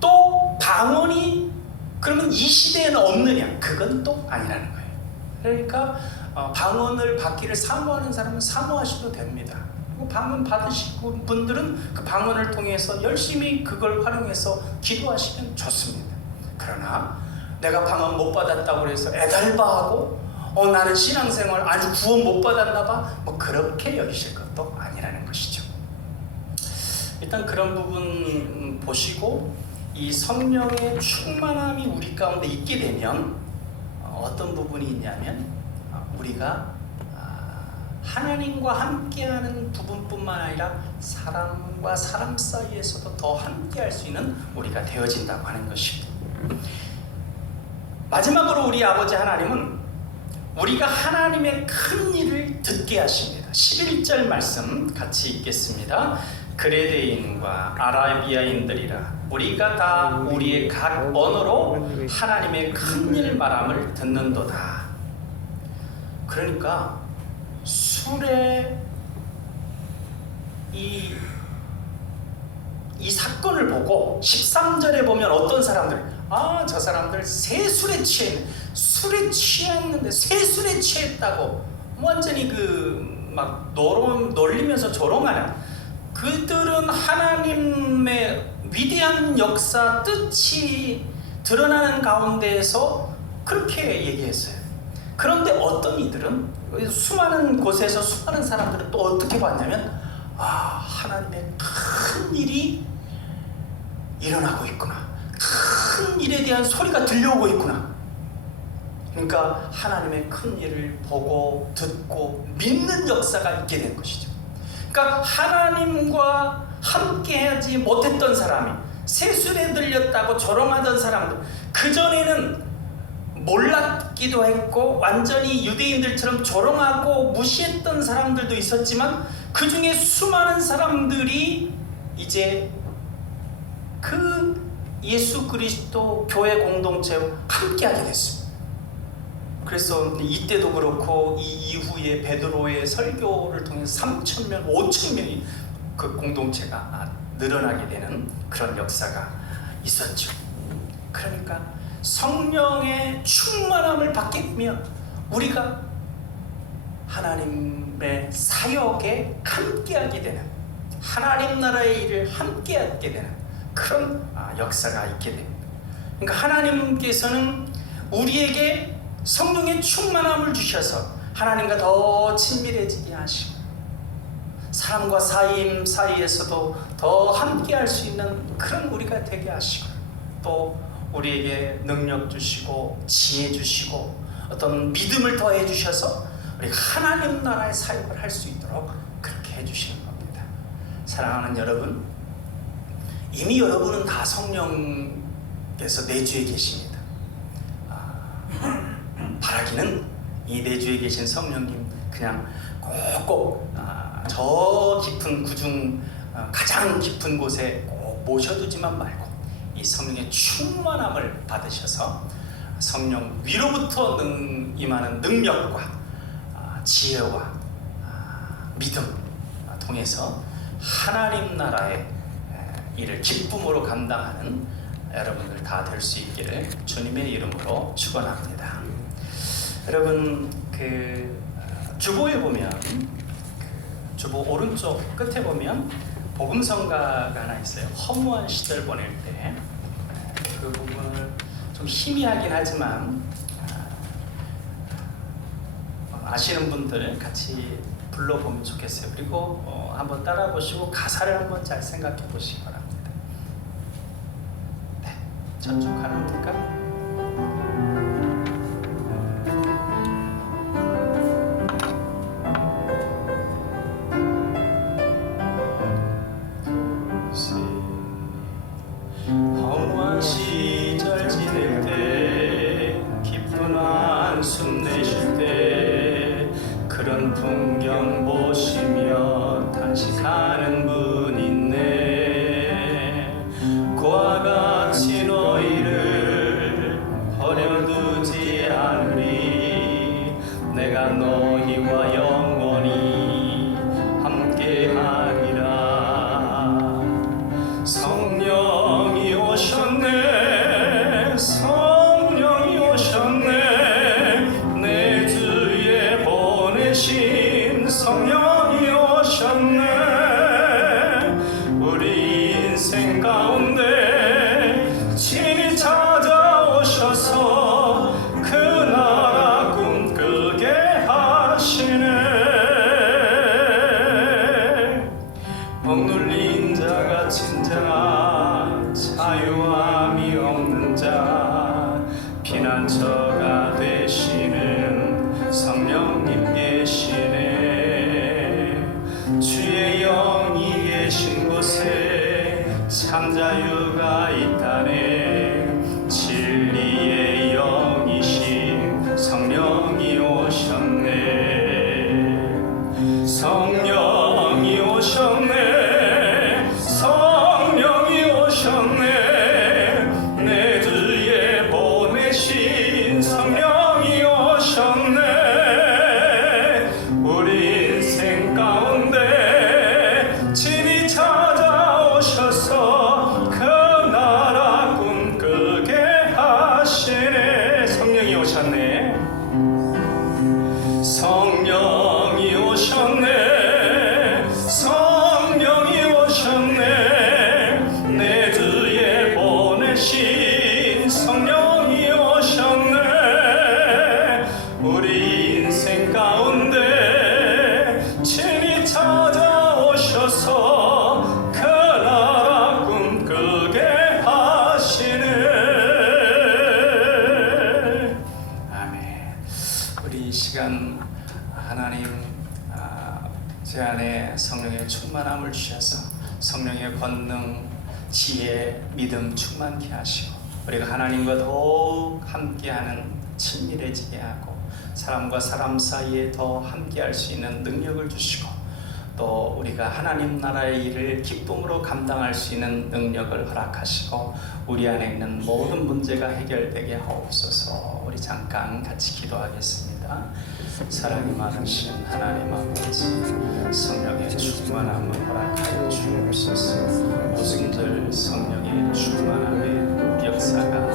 또 방언이 그러면 이 시대에는 없느냐? 그건 또 아니라는 거예요. 그러니까 방언을 받기를 사모하는 사람은 사모하셔도 됩니다. 방언 받으시고 분들은 그 방언을 통해서 열심히 그걸 활용해서 기도하시면 좋습니다. 그러나 내가 방언 못 받았다고 해서 애달바하고 나는 신앙생활 아주 구원 못 받았나 봐, 뭐 그렇게 여기실 것도 아니라는 것이죠. 일단 그런 부분 보시고 이 성령의 충만함이 우리 가운데 있게 되면 어떤 부분이 있냐면 우리가 하나님과 함께하는 부분뿐만 아니라 사람과 사람 사이에서도 더 함께할 수 있는 우리가 되어진다고 하는 것이고, 마지막으로 우리 아버지 하나님은 우리가 하나님의 큰 일을 듣게 하십니다. 11절 말씀 같이 읽겠습니다. 그레데인과 아라비아인들이라 우리가 다 우리의 각 언어로 하나님의 큰 일 말함을 듣는도다. 그러니까 술의 이 사건을 보고 13절에 보면 어떤 사람들, 저 사람들 새술에 취했네, 술에 취했는데 새술에 취했다고 완전히 막 놀리면서 조롱하는, 그들은 하나님의 위대한 역사 뜻이 드러나는 가운데에서 그렇게 얘기했어요. 그런데 어떤 이들은, 수많은 곳에서 수많은 사람들은 또 어떻게 봤냐면 하나님의 큰 일이 일어나고 있구나, 큰 일에 대한 소리가 들려오고 있구나. 그러니까 하나님의 큰 일을 보고 듣고 믿는 역사가 있게 된 것이죠. 그러니까 하나님과 함께하지 못했던 사람이, 새술에 들렸다고 조롱하던 사람들, 그전에는 몰랐기도 했고 완전히 유대인들처럼 조롱하고 무시했던 사람들도 있었지만, 그 중에 수많은 사람들이 이제 그 예수 그리스도 교회 공동체와 함께하게 됐습니다. 그래서 이때도 그렇고 이 이후에 베드로의 설교를 통해서 3,000명, 5,000명이 그 공동체가 늘어나게 되는 그런 역사가 있었죠. 그러니까 성령의 충만함을 받게 되면 우리가 하나님의 사역에 함께하게 되는, 하나님 나라의 일을 함께하게 되는 그런 역사가 있게 됩니다. 그러니까 하나님께서는 우리에게 성령의 충만함을 주셔서 하나님과 더 친밀해지게 하시고, 사람과 사람 사이에서도 더 함께할 수 있는 그런 우리가 되게 하시고, 또 우리에게 능력 주시고 지혜 주시고 어떤 믿음을 더해 주셔서 우리가 하나님 나라의 사역을 할 수 있도록 그렇게 해주시는 겁니다. 사랑하는 여러분, 이미 여러분은 다 성령께서 내주에 계십니다. 바라기는 이 내주에 계신 성령님 그냥 꼭꼭 저 깊은 구중 가장 깊은 곳에 꼭 모셔두지만 말고 이 성령의 충만함을 받으셔서 성령 위로부터 임하는 능력과 지혜와 믿음 통해서 하나님 나라의 일을 기쁨으로 감당하는 여러분들 다 될 수 있기를 주님의 이름으로 축원합니다. 여러분, 주보에 보면 주보 오른쪽 끝에 보면 복음성가가 하나 있어요. 허무한 시절 보낼 때 그 부분을 좀 희미하긴 하지만 아시는 분들 같이 불러보면 좋겠어요. 그리고 한번 따라 보시고 가사를 한번 잘 생각해 보시기 바랍니다. 네, 저쪽 하나입니까? 허무한 시절 지낼 때, 깊은 한숨 내쉴 때, 그런 풍경 보시며 탄식하는 분 있네. 그와 같이 너희를 버려두지 않으리. 내가 너희와 영원히 함께하리라. 성령이 오셨네, 성령이 오셨네, 내 주에 보내신 성령이 오셨네. 우리 인생 가운데 친히 찾아오셔서 자가 진정한 자유함이 없는 자 피난처가 되시는 성령님 계시네. 주의 영이 계신 곳에 참 자유가 있다네. 진리의 영이신 성령이 오셨네. 성령이 오셨네. 성령이 오셨네. 내 주에 보내신 성령이 오셨네. 우리 인생 가운데 친히 찾아오셔서 그 나라 꿈꾸게 하시네. 성령이 오셨네. 성령이 오셨네. 성령이 오셨네. 내 주에 보내신 성령이 오셨네. 우리 인생 가운데 친히 찾아오셔서 그 나라 꿈꾸게 하시네. 아멘. 우리 이 시간 하나님 제 안에 성령의 충만함을 주셔서 성령의 권능, 지혜, 믿음 충만케 하시고 우리가 하나님과 더욱 함께하는 친밀해지게 하고 사람과 사람 사이에 더 함께할 수 있는 능력을 주시고 또 우리가 하나님 나라의 일을 기쁨으로 감당할 수 있는 능력을 허락하시고 우리 안에 있는 모든 문제가 해결되게 하옵소서. 우리 잠깐 같이 기도하겠습니다. 사랑이 많으신 하나님 아버지, 성령의 충만함을 허락하여 주옵소서. 모습들 성령의 충만함의 역사가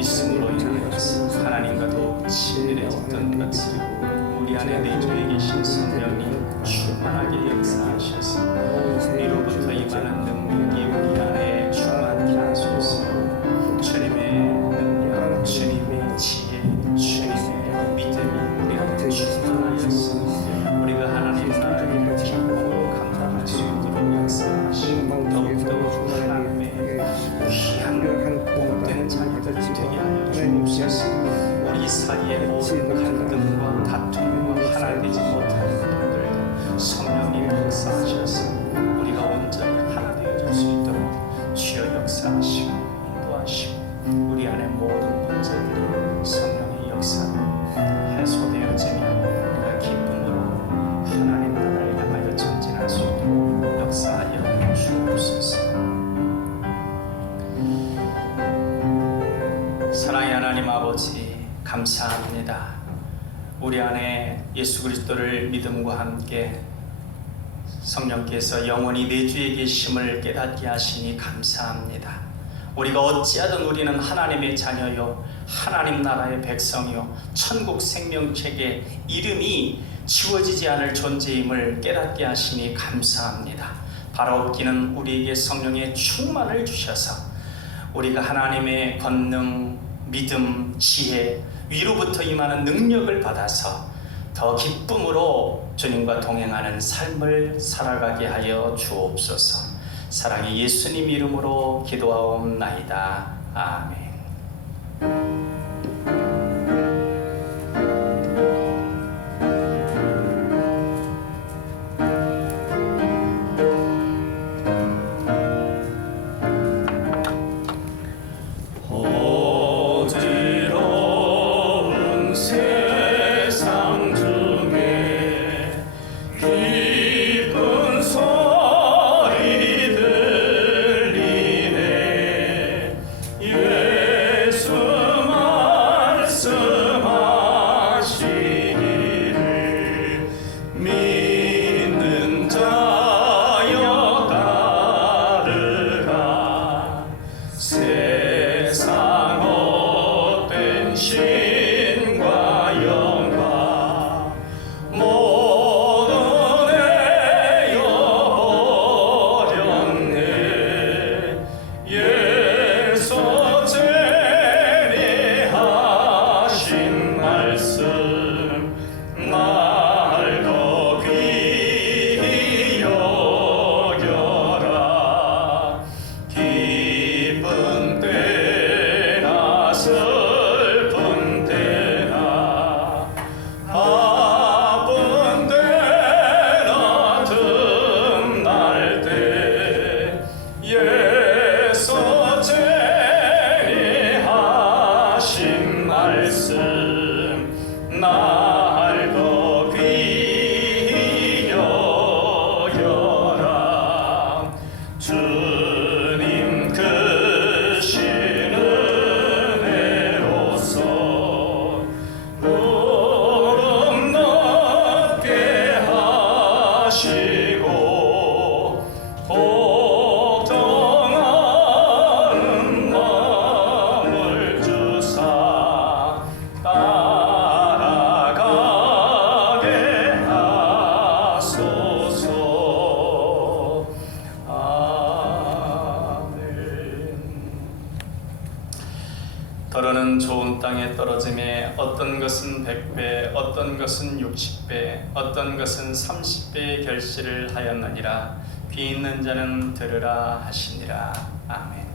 있음으로 인하여서 하나님과 더욱 친밀해졌던 것을 우리 안에 내주에 계신 성령이 충만하게 역사하셔서 위로부터 임하는 능력이 우리 안에 충만케 하소서. 주님의 능력, 주님의 지혜, 주님의 믿음이 우리 안에 충만하여서 우리가 하나님 나라를 기쁨으로 감당할 수 있도록 역사하시고 더욱더 하나님의 귀한 복된 자녀들 되게 하여 주옵소서. 우리 사이의 모든 갈등과 다툼과 하나 되지 못하는 분들도 성령님 역사하셔서 우리가 온전히 하나 되어질 수 있도록 주여 역사하시고 인도하시고 우리 안에 모든 문제들이 성령의 역사로 해소되어지며 우리가 기쁨으로 하나님 나라를 향하여 전진할 수 있도록 역사하여 주옵소서. 사랑의 하나님 아버지, 감사합니다. 우리 안에 예수 그리스도를 믿음과 함께 성령께서 영원히 내주에 계심을 깨닫게 하시니 감사합니다. 우리가 어찌하든 우리는 하나님의 자녀요 하나님 나라의 백성이요 천국 생명책에 이름이 지워지지 않을 존재임을 깨닫게 하시니 감사합니다. 바로 없기는 우리에게 성령의 충만을 주셔서 우리가 하나님의 권능, 믿음, 지혜, 위로부터 임하는 능력을 받아서 더 기쁨으로 주님과 동행하는 삶을 살아가게 하여 주옵소서. 사랑의 예수님 이름으로 기도하옵나이다. 아멘. 어지러운 세상 중에 기쁜 소리 들리네. 더러는 좋은 땅에 떨어짐에 어떤 것은 100배, 어떤 것은 60배, 어떤 것은 30배의 결실을 하였느니라. 귀 있는 자는 들으라 하시니라. 아멘.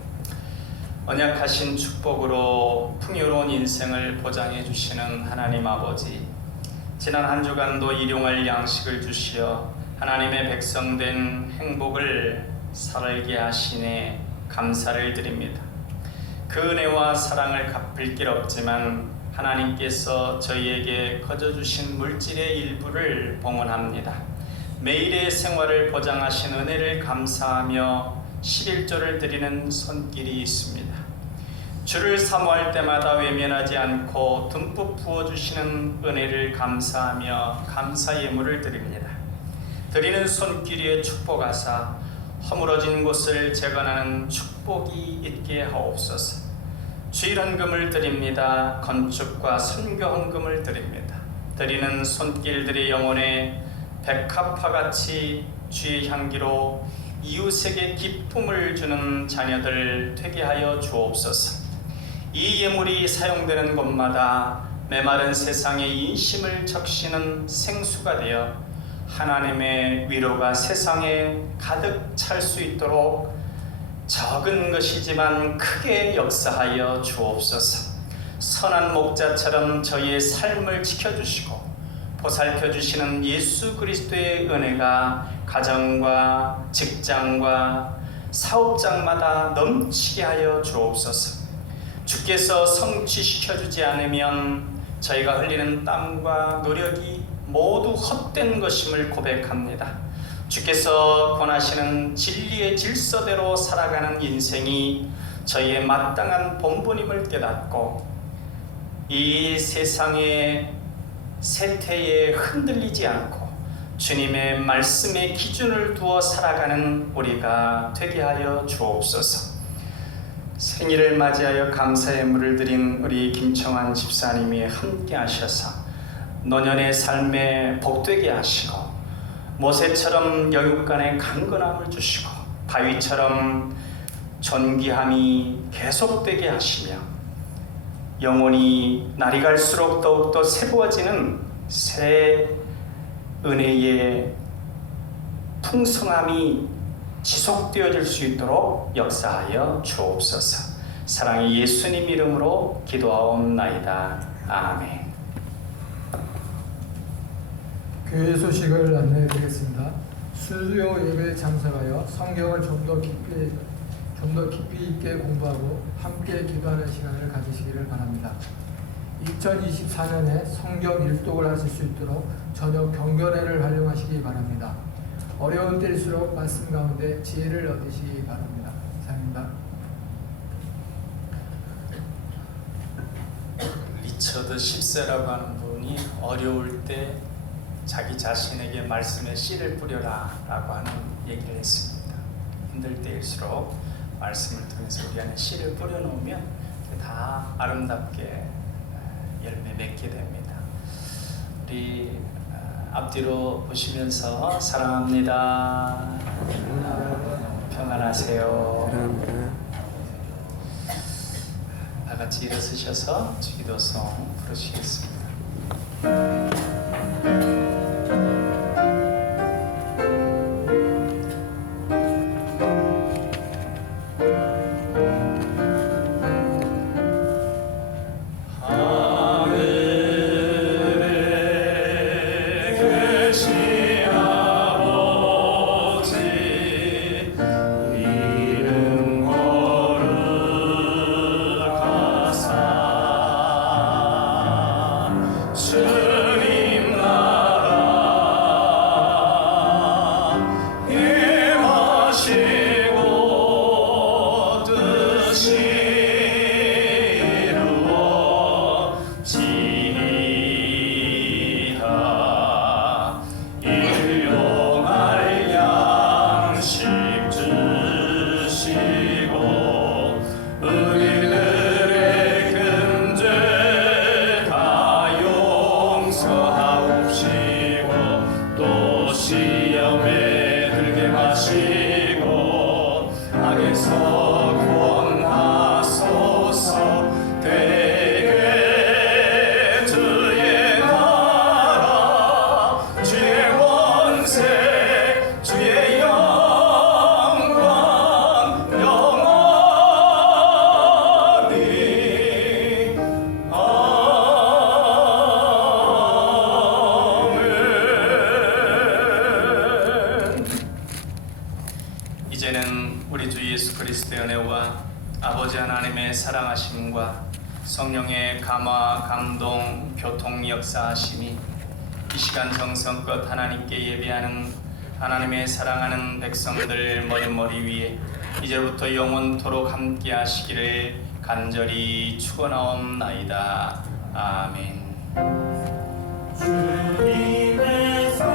언약하신 축복으로 풍요로운 인생을 보장해 주시는 하나님 아버지, 지난 한 주간도 일용할 양식을 주시어 하나님의 백성된 행복을 살게 하시네 감사를 드립니다. 그 은혜와 사랑을 갚을 길 없지만 하나님께서 저희에게 거저주신 물질의 일부를 봉헌합니다. 매일의 생활을 보장하신 은혜를 감사하며 11조를 드리는 손길이 있습니다. 주를 사모할 때마다 외면하지 않고 듬뿍 부어주시는 은혜를 감사하며 감사 예물을 드립니다. 드리는 손길에 축복하사 허물어진 곳을 재건하는 축복이 있게 하옵소서. 주일헌금을 드립니다. 건축과 선교헌금을 드립니다. 드리는 손길들의 영혼에 백합화같이 주의 향기로 이웃에게 기쁨을 주는 자녀들 되게 하여 주옵소서. 이 예물이 사용되는 곳마다 메마른 세상의 인심을 적시는 생수가 되어 하나님의 위로가 세상에 가득 찰 수 있도록 적은 것이지만 크게 역사하여 주옵소서. 선한 목자처럼 저희의 삶을 지켜주시고 보살펴주시는 예수 그리스도의 은혜가 가정과 직장과 사업장마다 넘치게 하여 주옵소서. 주께서 성취시켜주지 않으면 저희가 흘리는 땀과 노력이 모두 헛된 것임을 고백합니다. 주께서 권하시는 진리의 질서대로 살아가는 인생이 저희의 마땅한 본분임을 깨닫고 이 세상의 세태에 흔들리지 않고 주님의 말씀의 기준을 두어 살아가는 우리가 되게 하여 주옵소서. 생일을 맞이하여 감사의 예물을 드린 우리 김청환 집사님이 함께 하셔서 노년의 삶에 복되게 하시고 모세처럼 영육간에 강건함을 주시고 바위처럼 존귀함이 계속되게 하시며 영혼이 날이 갈수록 더욱더 새로워지는 새 은혜의 풍성함이 지속되어질 수 있도록 역사하여 주옵소서. 사랑의 예수님 이름으로 기도하옵나이다. 아멘. 교회 소식을 안내해 드리겠습니다. 수요 예배에 참석하여 성경을 좀 더 깊이 있게 공부하고 함께 기도하는 시간을 가지시기를 바랍니다. 2024년에 성경 일독을 하실 수 있도록 저녁 경건회를 활용하시기 바랍니다. 어려운 때일수록 말씀 가운데 지혜를 얻으시기 바랍니다. 이상입니다. 리처드 10세라고 하는 분이 어려울 때 자기 자신에게 말씀의 씨를 뿌려라 라고 하는 얘기를 했습니다. 힘들 때일수록 말씀을 통해서 우리 안에 씨를 뿌려놓으면 다 아름답게 열매 맺게 됩니다. 우리 앞뒤로 보시면서 사랑합니다. 평안하세요. 사랑합니다. 다 같이 일어서셔서 기도송 부르시겠습니다. 주 이제는 우리 주 예수 그리스도의 은혜와 아버지 하나님의 사랑하심과 성령의 감화, 감동, 교통 역사하심이 이 시간 정성껏 하나님께 예배하는 하나님의 사랑하는 백성들 머리머리 위에 이제부터 영원토록 함께 하시기를 간절히 축원하옵나이다. 아멘.